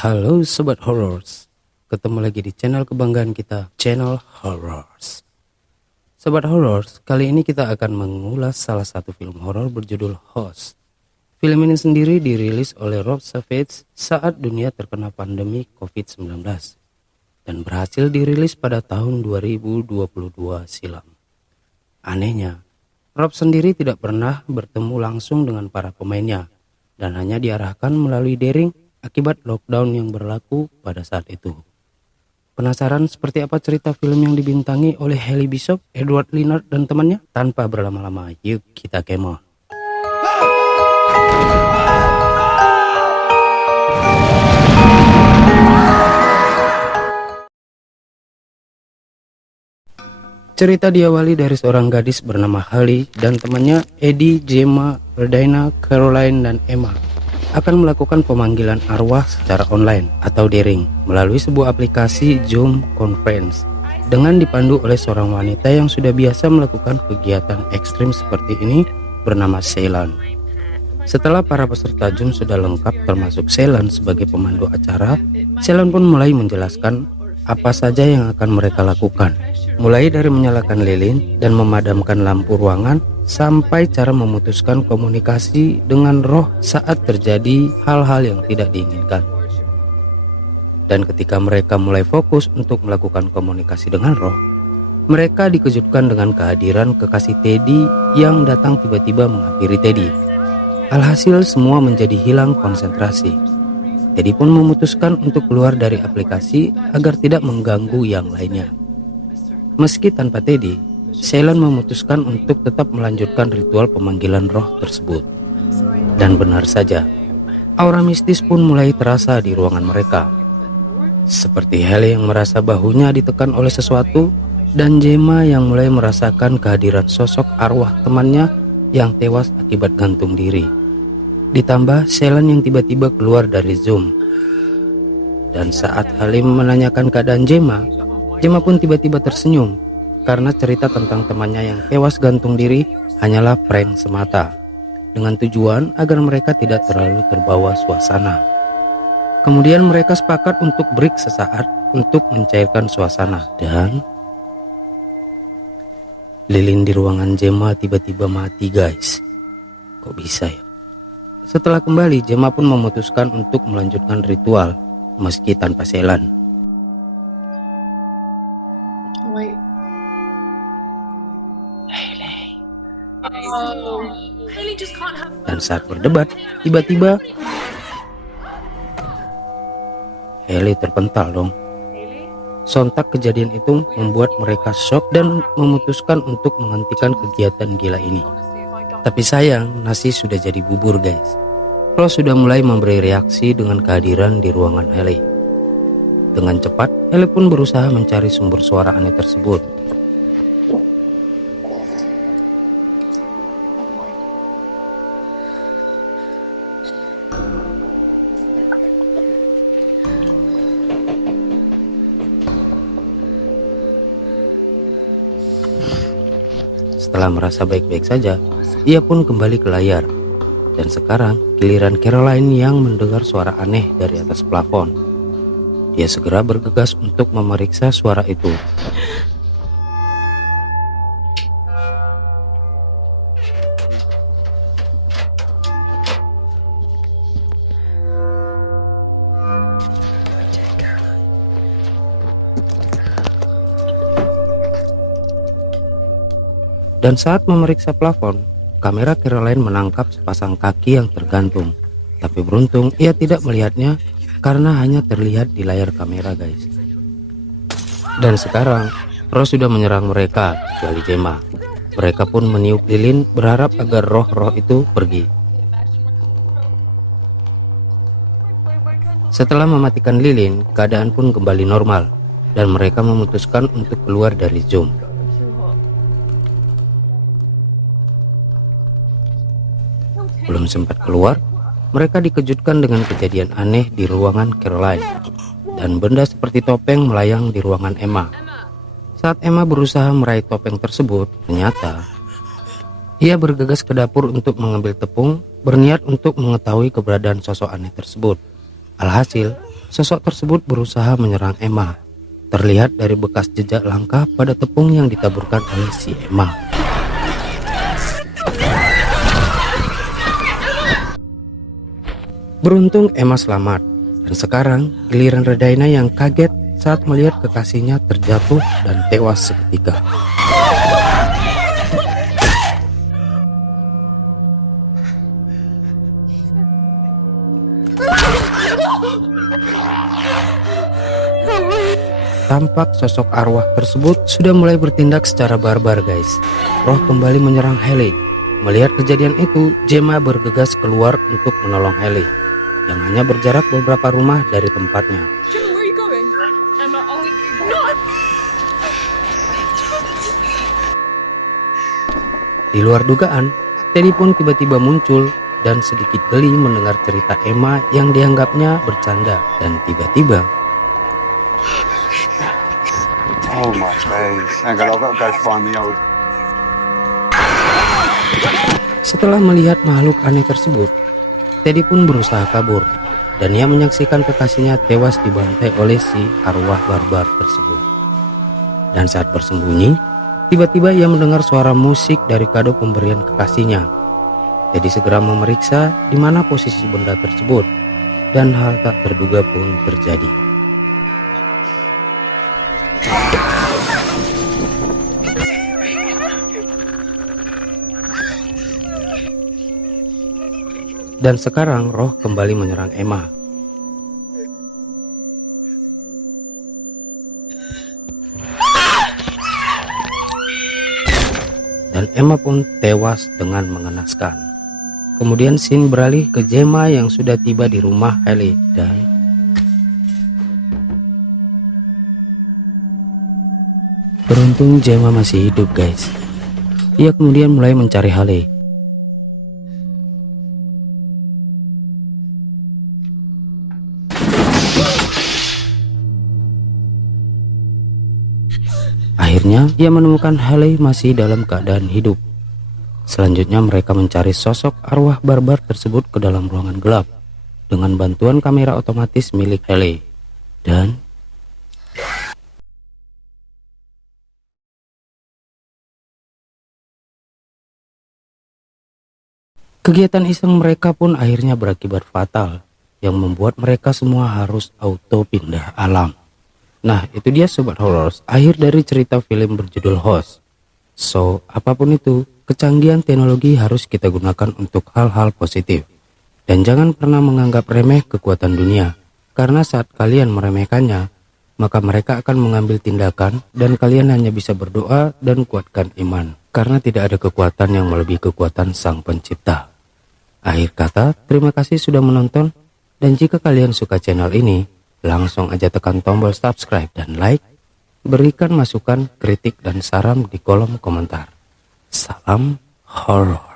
Halo Sobat Horrors, ketemu lagi di channel kebanggaan kita, channel Horrors. Sobat Horrors, kali ini kita akan mengulas salah satu film horor berjudul Host. Film ini sendiri dirilis oleh Rob Savage saat dunia terkena pandemi COVID-19 dan berhasil dirilis pada tahun 2022 silam. Anehnya, Rob sendiri tidak pernah bertemu langsung dengan para pemainnya dan hanya diarahkan melalui daring akibat lockdown yang berlaku pada saat itu. Penasaran seperti apa cerita film yang dibintangi oleh Hailey Bishop, Edward Lennard dan temannya? Tanpa berlama-lama, yuk kita kemo. Cerita diawali dari seorang gadis bernama Hailey dan temannya Eddie, Gemma, Redina, Caroline, dan Emma akan melakukan pemanggilan arwah secara online atau daring melalui sebuah aplikasi Zoom Conference dengan dipandu oleh seorang wanita yang sudah biasa melakukan kegiatan ekstrim seperti ini bernama Ceylon. Setelah para peserta Zoom sudah lengkap termasuk Ceylon sebagai pemandu acara, Ceylon pun mulai menjelaskan apa saja yang akan mereka lakukan, mulai dari menyalakan lilin dan memadamkan lampu ruangan sampai cara memutuskan komunikasi dengan roh saat terjadi hal-hal yang tidak diinginkan. Dan ketika mereka mulai fokus untuk melakukan komunikasi dengan roh, mereka dikejutkan dengan kehadiran kekasih Teddy yang datang tiba-tiba menghampiri Teddy. Alhasil semua menjadi hilang konsentrasi. Teddy pun memutuskan untuk keluar dari aplikasi agar tidak mengganggu yang lainnya. Meski tanpa Teddy, Ceylon memutuskan untuk tetap melanjutkan ritual pemanggilan roh tersebut. Dan benar saja, aura mistis pun mulai terasa di ruangan mereka. Seperti Hailey yang merasa bahunya ditekan oleh sesuatu, dan Gemma yang mulai merasakan kehadiran sosok arwah temannya yang tewas akibat gantung diri. Ditambah Ceylon yang tiba-tiba keluar dari Zoom. Dan saat Hailey menanyakan keadaan Gemma, Gemma pun tiba-tiba tersenyum karena cerita tentang temannya yang tewas gantung diri hanyalah prank semata, dengan tujuan agar mereka tidak terlalu terbawa suasana. Kemudian mereka sepakat untuk break sesaat untuk mencairkan suasana, dan lilin di ruangan Gemma tiba-tiba mati guys. Kok bisa ya? Setelah kembali, Gemma pun memutuskan untuk melanjutkan ritual meski tanpa Ceylon. Dan saat berdebat, tiba-tiba Hailey terpental dong. Sontak kejadian itu membuat mereka shock dan memutuskan untuk menghentikan kegiatan gila ini. Tapi sayang, nasi sudah jadi bubur guys. Roh sudah mulai memberi reaksi dengan kehadiran di ruangan Hailey. Dengan cepat, Hailey pun berusaha mencari sumber suara aneh tersebut. Setelah merasa baik-baik saja, ia pun kembali ke layar. Dan sekarang giliran Caroline yang mendengar suara aneh dari atas plafon. Dia segera bergegas untuk memeriksa suara itu. Dan saat memeriksa plafon, kamera Caroline menangkap sepasang kaki yang tergantung. Tapi beruntung ia tidak melihatnya karena hanya terlihat di layar kamera guys. Dan sekarang roh sudah menyerang mereka kecuali Gemma. Mereka pun meniup lilin berharap agar roh-roh itu pergi. Setelah mematikan lilin, keadaan pun kembali normal dan mereka memutuskan untuk keluar dari Zoom. Belum sempat keluar, mereka dikejutkan dengan kejadian aneh di ruangan Caroline dan benda seperti topeng melayang di ruangan Emma. Saat Emma berusaha meraih topeng tersebut, ternyata ia bergegas ke dapur untuk mengambil tepung, berniat untuk mengetahui keberadaan sosok aneh tersebut. Alhasil, Sosok tersebut berusaha menyerang Emma. Terlihat dari bekas jejak langkah pada tepung yang ditaburkan oleh si Emma. Beruntung Emma selamat, dan sekarang giliran Redaina yang kaget saat melihat kekasihnya terjatuh dan tewas seketika. Tampak sosok arwah tersebut sudah mulai bertindak secara barbar guys. Roh kembali menyerang Haley. Melihat kejadian itu, Gemma bergegas keluar untuk menolong Haley yang hanya berjarak beberapa rumah dari tempatnya. Gemma, where are you going? Emma, oh no! Di luar dugaan, Teddy pun tiba-tiba muncul dan sedikit geli mendengar cerita Emma yang dianggapnya bercanda, dan tiba-tiba Oh my days. Hang on, I've got to go find the old. setelah melihat makhluk aneh tersebut, Teddy pun berusaha kabur dan ia menyaksikan kekasihnya tewas dibantai oleh si arwah barbar tersebut. Dan saat bersembunyi, tiba-tiba ia mendengar suara musik dari kado pemberian kekasihnya. Teddy segera memeriksa di mana posisi benda tersebut dan hal tak terduga pun terjadi. Dan sekarang roh kembali menyerang Emma. Dan Emma pun tewas dengan mengenaskan. Kemudian scene beralih ke Gemma yang sudah tiba di rumah Haley dan beruntung Gemma masih hidup guys. Ia kemudian mulai mencari Haley. Akhirnya ia menemukan Haley masih dalam keadaan hidup. Selanjutnya mereka mencari sosok arwah barbar tersebut ke dalam ruangan gelap dengan bantuan kamera otomatis milik Haley. Dan kegiatan iseng mereka pun akhirnya berakibat fatal yang membuat mereka semua harus auto pindah alam. Nah, itu dia Sobat Horrors, akhir dari cerita film berjudul Host. So, apapun itu, kecanggihan teknologi harus kita gunakan untuk hal-hal positif. Dan jangan pernah menganggap remeh kekuatan dunia, karena saat kalian meremehkannya, maka mereka akan mengambil tindakan dan kalian hanya bisa berdoa dan kuatkan iman. Karena tidak ada kekuatan yang melebihi kekuatan Sang Pencipta. Akhir kata, terima kasih sudah menonton, dan jika kalian suka channel ini, langsung aja tekan tombol subscribe dan like, berikan masukan, kritik, dan saran di kolom komentar. Salam horor.